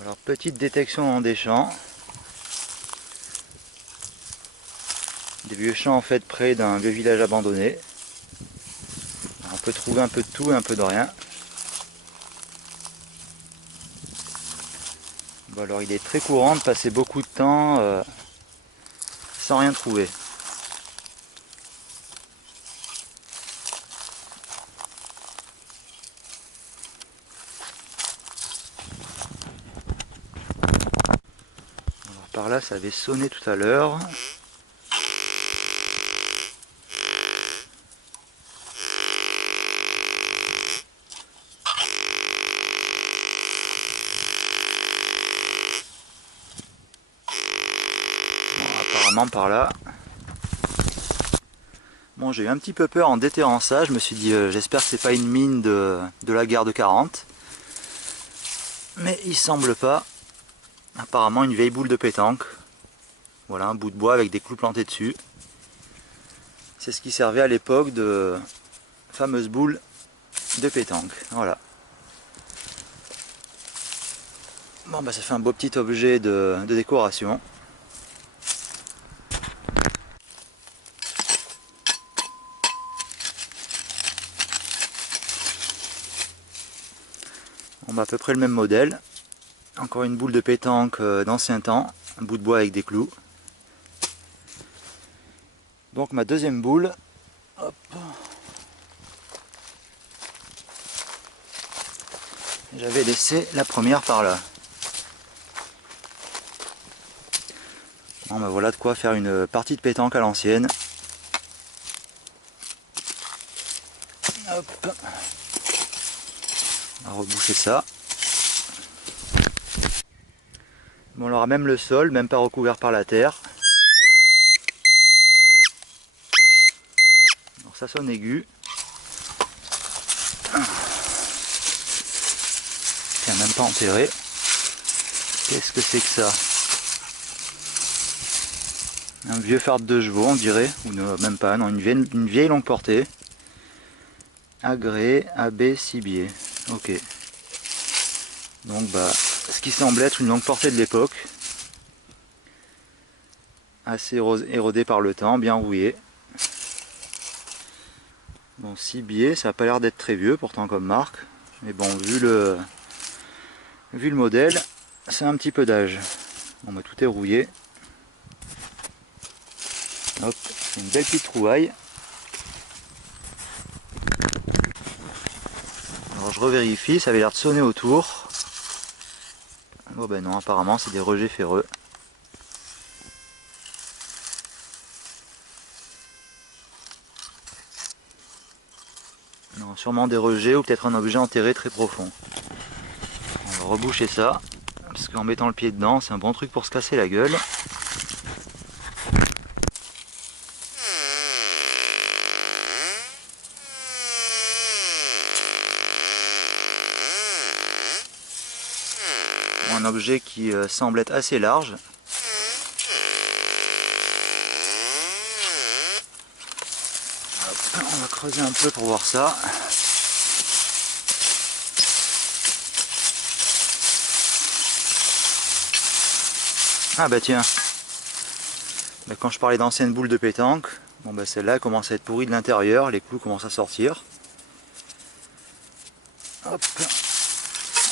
Alors petite détection en des champs. Des vieux champs en fait près d'un vieux village abandonné. On peut trouver un peu de tout et un peu de rien. Bon, alors il est très courant de passer beaucoup de temps sans rien trouver. Alors par là ça avait sonné tout à l'heure. Apparemment par là. Bon, j'ai eu un petit peu peur en déterrant ça, je me suis dit j'espère que c'est pas une mine de la guerre de 40. Mais il semble pas. Apparemment une vieille boule de pétanque. Voilà, un bout de bois avec des clous plantés dessus. C'est ce qui servait à l'époque de fameuse boule de pétanque. Voilà. Bon bah ça fait un beau petit objet de décoration. On a à peu près le même modèle. Encore une boule de pétanque d'ancien temps, un bout de bois avec des clous. Donc ma deuxième boule. Hop. J'avais laissé la première par là. Bon bah voilà de quoi faire une partie de pétanque à l'ancienne. Hop. On va reboucher ça. Bon alors même le sol, même pas recouvert par la terre. Alors ça sonne aigu. Tiens, même pas enterré. Qu'est-ce que c'est que ça? Un vieux phare de chevaux on dirait, ou non, même pas, non, une vieille longue portée. Agréé AB Cibier. Ok. Donc bah, ce qui semble être une longue portée de l'époque. Assez érodée par le temps, bien rouillée. Bon, Cibier, ça n'a pas l'air d'être très vieux pourtant comme marque. Mais bon, vu le modèle, c'est un petit peu d'âge. Bon bah tout est rouillé. Hop, c'est une belle petite trouvaille. Alors je revérifie, ça avait l'air de sonner autour. Bon ben non, apparemment c'est des rejets ferreux. Non, sûrement des rejets ou peut-être un objet enterré très profond. On va reboucher ça, parce qu'en mettant le pied dedans, c'est un bon truc pour se casser la gueule. Un objet qui semble être assez large. Hop, on va creuser un peu pour voir ça. Ah bah tiens, bah quand je parlais d'anciennes boules de pétanque, bon bah celle-là commence à être pourrie de l'intérieur, les clous commencent à sortir. Hop,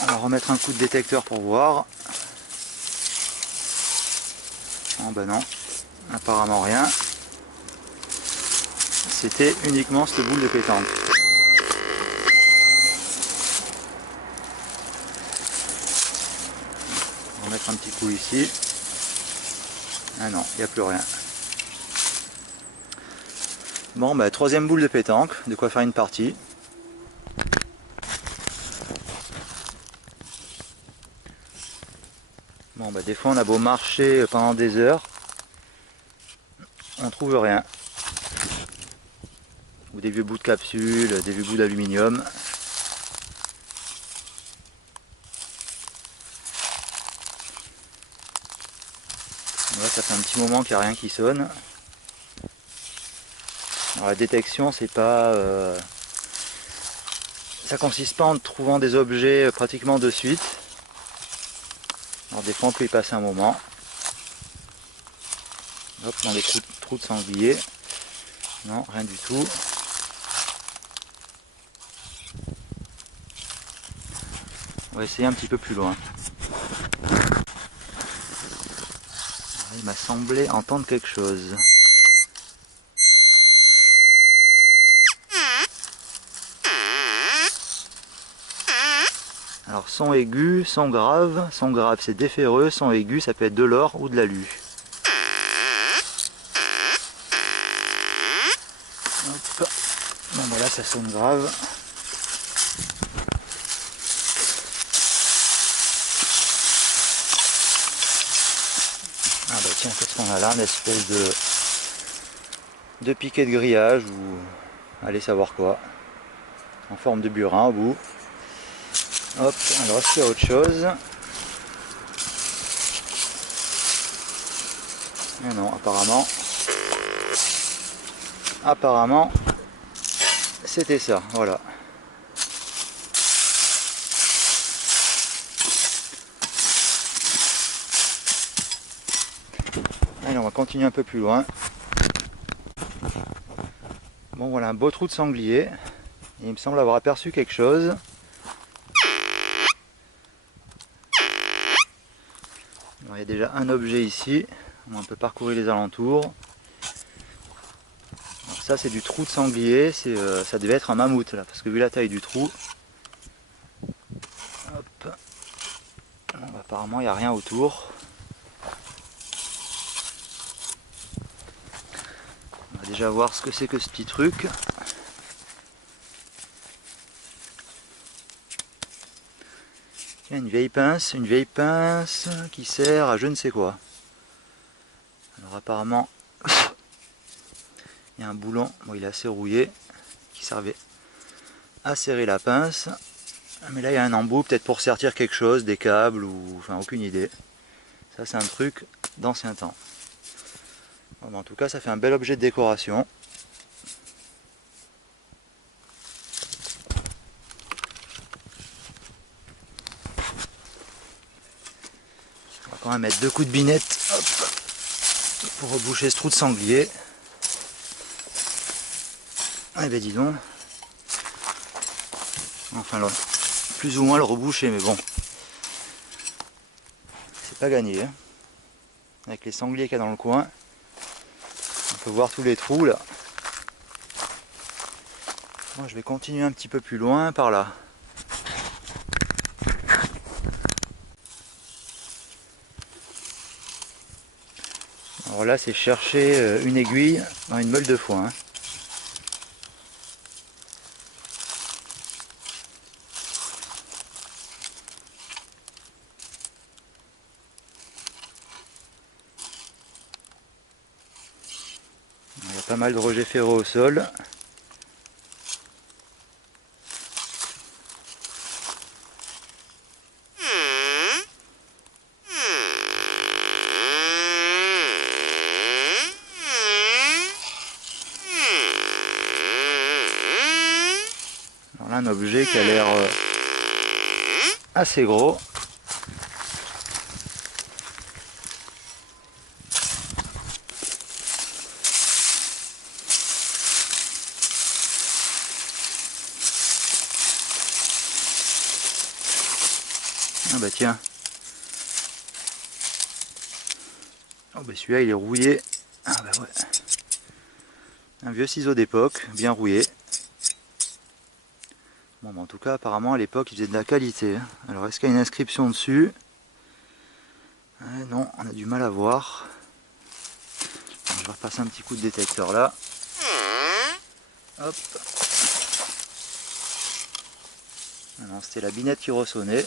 on va remettre un coup de détecteur pour voir. Oh bah non, apparemment rien. C'était uniquement cette boule de pétanque. On va mettre un petit coup ici. Ah non, il n'y a plus rien. Bon bah troisième boule de pétanque, de quoi faire une partie. Bon bah des fois on a beau marcher pendant des heures, on trouve rien. Ou des vieux bouts de capsule, des vieux bouts d'aluminium. Là ça fait un petit moment qu'il n'y a rien qui sonne. Alors, la détection c'est pas... ça consiste pas en trouvant des objets pratiquement de suite. Alors des fois on peut y passer un moment. Hop, dans les trous de sanglier. Non, rien du tout. On va essayer un petit peu plus loin. Il m'a semblé entendre quelque chose. Alors son aigu, son grave c'est déféreux, son aigu ça peut être de l'or ou de l'alu. Hop. Bon bah là ça sonne grave. Ah bah tiens, qu'est-ce qu'on a là? Une espèce de piquet de grillage ou allez savoir quoi. En forme de burin au bout. Hop, alors est-ce qu'il y a autre chose? Mais non, apparemment, c'était ça, voilà. Allez, on va continuer un peu plus loin. Bon, voilà un beau trou de sanglier. Il me semble avoir aperçu quelque chose. Alors, il y a déjà un objet ici. On peut parcourir les alentours. Alors, ça, c'est du trou de sanglier. Ça devait être un mammouth là, parce que vu la taille du trou. Hop. Bon, apparemment, il n'y a rien autour. On va déjà voir ce que c'est que ce petit truc. Il y a une vieille pince qui sert à je ne sais quoi. Alors apparemment, il y a un boulon, bon, il est assez rouillé, qui servait à serrer la pince. Mais là il y a un embout, peut-être pour sertir quelque chose, des câbles ou... enfin aucune idée. Ça c'est un truc d'ancien temps. Bon, en tout cas ça fait un bel objet de décoration. On va quand même mettre 2 coups de binette, hop, pour reboucher ce trou de sanglier. Eh ben dis donc. Enfin là, plus ou moins le reboucher, mais bon. C'est pas gagné. Hein. Avec les sangliers qu'il y a dans le coin. On peut voir tous les trous là. Moi je vais continuer un petit peu plus loin par là. Alors là c'est chercher une aiguille dans une meule de foin. Hein. Il y a pas mal de rejets ferreux au sol. Alors là un objet qui a l'air assez gros. Ah bah tiens. Oh bah celui-là il est rouillé. Ah bah ouais. Un vieux ciseau d'époque, bien rouillé. Bon bah en tout cas apparemment à l'époque il faisait de la qualité. Hein. Alors est-ce qu'il y a une inscription dessus? Non, on a du mal à voir. Je vais repasser un petit coup de détecteur là. Hop. Ah non, c'était la binette qui ressonnait.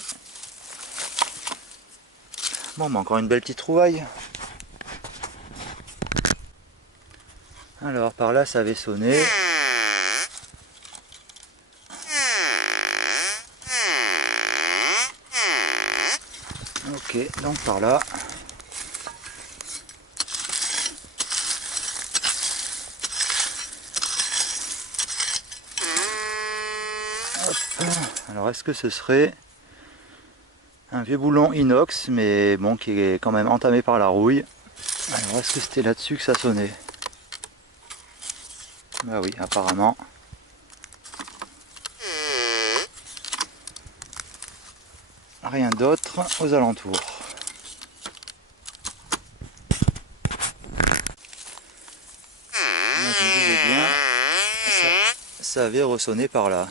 Bon bah encore une belle petite trouvaille. Alors par là ça avait sonné. Ok, donc par là. Hop. Alors est-ce que ce serait Un vieux boulon inox, mais bon, qui est quand même entamé par la rouille. Alors, est-ce que c'était là-dessus que ça sonnait? Bah oui, apparemment. Rien d'autre aux alentours. Moi, je me disais bien, ça avait ressonné par là.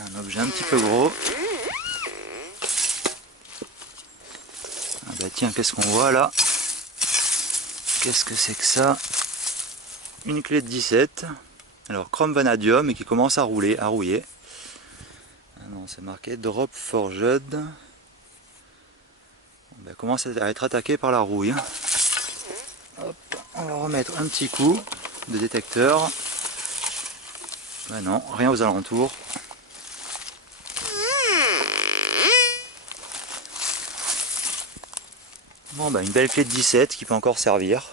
Un objet un petit peu gros. Ah bah tiens, qu'est-ce qu'on voit là? Qu'est-ce que c'est que ça? Une clé de 17. Alors chrome vanadium et qui commence à rouler, à rouiller. Ah non, c'est marqué Drop Forged. Bon, bah, commence à être attaqué par la rouille. Hop, on va remettre un petit coup de détecteur. Ben non, rien aux alentours. Bon bah une belle clé de 17 qui peut encore servir.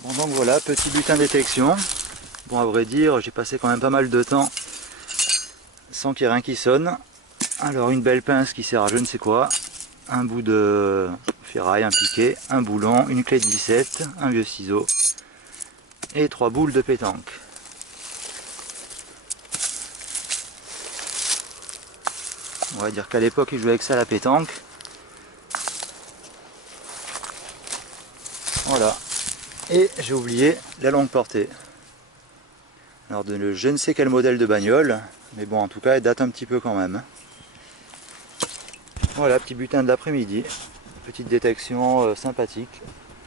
Bon donc voilà, petit butin détection. Bon à vrai dire, j'ai passé quand même pas mal de temps sans qu'il y ait rien qui sonne. Alors une belle pince qui sert à je ne sais quoi. Un bout de ferraille, un piquet, un boulon, une clé de 17, un vieux ciseau et 3 boules de pétanque. On va dire qu'à l'époque ils jouaient avec ça à la pétanque. Voilà. Et j'ai oublié la longue portée. Alors de je ne sais quel modèle de bagnole, mais bon en tout cas elle date un petit peu quand même. Voilà, petit butin de l'après-midi. Petite détection sympathique.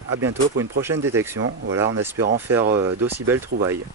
A bientôt pour une prochaine détection. Voilà, en espérant faire d'aussi belles trouvailles.